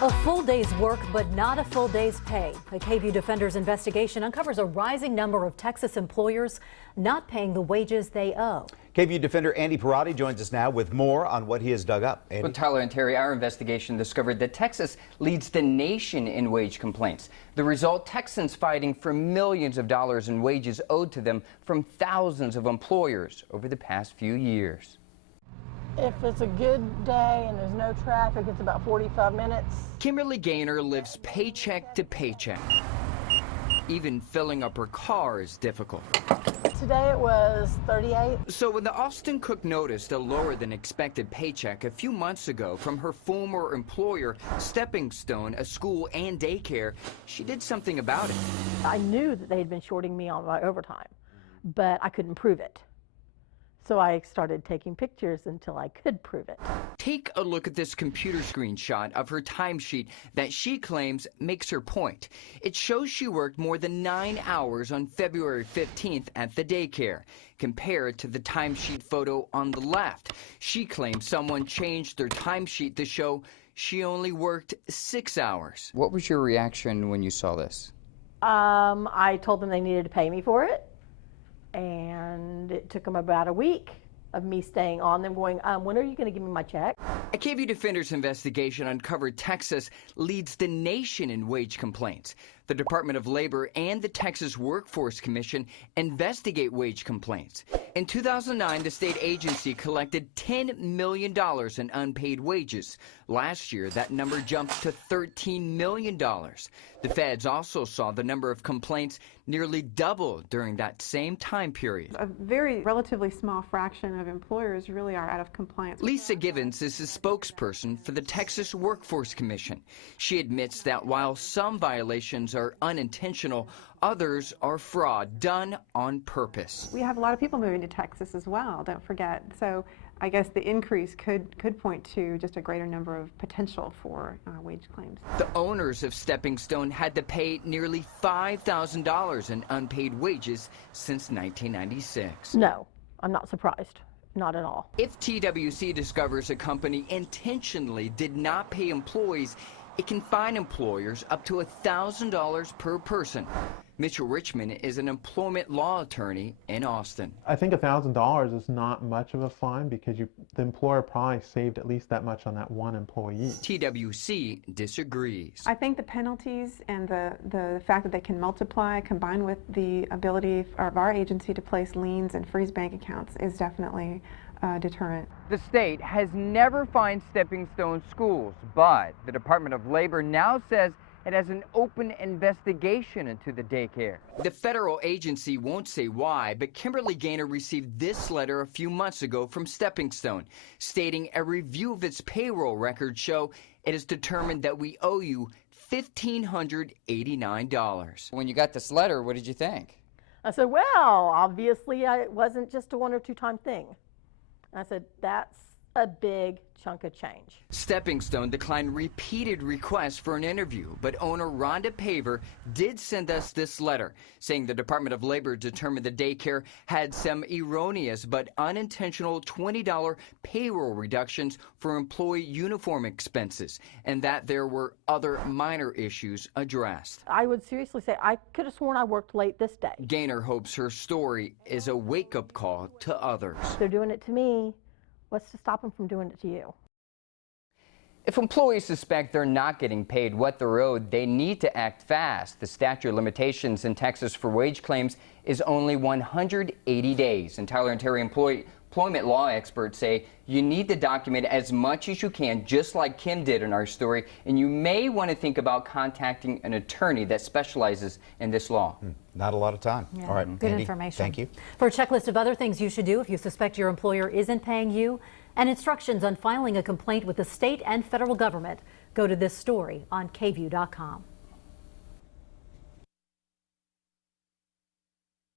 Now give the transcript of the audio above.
A full day's work, but not a full day's pay. A KVUE Defenders investigation uncovers a rising number of Texas employers not paying the wages they owe. KVUE Defender Andy Parati joins us now with more on what he has dug up. Andy? Well, Tyler and Terry, our investigation discovered that Texas leads the nation in wage complaints. The result, Texans fighting for millions of dollars in wages owed to them from thousands of employers over the past few years. If it's a good day and there's no traffic, it's about 45 minutes. Kimberly Gaynor lives paycheck to paycheck. Even filling up her car is difficult. Today it was 38. So when the Austin cook noticed a lower than expected paycheck a few months ago from her former employer, Stepping Stone, a school and daycare, she did something about it. I knew that they had been shorting me on my overtime, but I couldn't prove it. So I started taking pictures until I could prove it. Take a look at this computer screenshot of her timesheet that she claims makes her point. It shows she worked more than 9 hours on February 15th at the daycare. Compared to the timesheet photo on the left, she claims someone changed their timesheet to show she only worked 6 hours. What was your reaction when you saw this? I told them they needed to pay me for it. And it took them about a week of me staying on them going, when are you going to give me my check? A KVUE Defenders investigation uncovered Texas leads the nation in wage complaints. The Department of Labor and the Texas Workforce Commission investigate wage complaints. In 2009, the state agency collected $10 million in unpaid wages. Last year, that number jumped to $13 million. The feds also saw the number of complaints nearly double during that same time period. A very relatively small fraction of employers really are out of compliance. Lisa Givens is the spokesperson for the Texas Workforce Commission. She admits that while some violations are unintentional, others are fraud done on purpose. We have a lot of people moving to Texas as well, don't forget. So I guess the increase could point to just a greater number of potential for wage claims. The owners of Stepping Stone had to pay nearly $5,000 in unpaid wages since 1996. No, I'm not surprised. Not at all. If TWC discovers a company intentionally did not pay employees, it can fine employers up to $1,000 per person. Mitchell Richmond is an employment law attorney in Austin. I think $1,000 is not much of a fine because the employer probably saved at least that much on that one employee. TWC disagrees. I think the penalties and the fact that they can multiply combined with the ability of our agency to place liens and freeze bank accounts is definitely a deterrent. The state has never fined Stepping Stone schools, but the Department of Labor now says it has an open investigation into the daycare. The federal agency won't say why, but Kimberly Gaynor received this letter a few months ago from Stepping Stone, stating a review of its payroll records show it has determined that we owe you $1,589. When you got this letter, what did you think? I said, well, obviously it wasn't just a 1 or 2 time thing. I said, that's a big chunk of change. Stepping Stone declined repeated requests for an interview, but owner Rhonda Paver did send us this letter, saying the Department of Labor determined the daycare had some erroneous but unintentional $20 payroll reductions for employee uniform expenses, and that there were other minor issues addressed. I would seriously say I could have sworn I worked late this day. Gaynor hopes her story is a wake-up call to others. They're doing it to me. What's to stop them from doing it to you? If employees suspect they're not getting paid what they're owed, they need to act fast. The statute of limitations in Texas for wage claims is only 180 days. And Tyler and Terry, employment law experts say you need to document as much as you can, just like Kim did in our story. And you may want to think about contacting an attorney that specializes in this law. Not a lot of time. Yeah. All right, Good Andy, information. thank you. For a checklist of other things you should do if you suspect your employer isn't paying you and instructions on filing a complaint with the state and federal government, go to this story on KVUE.com.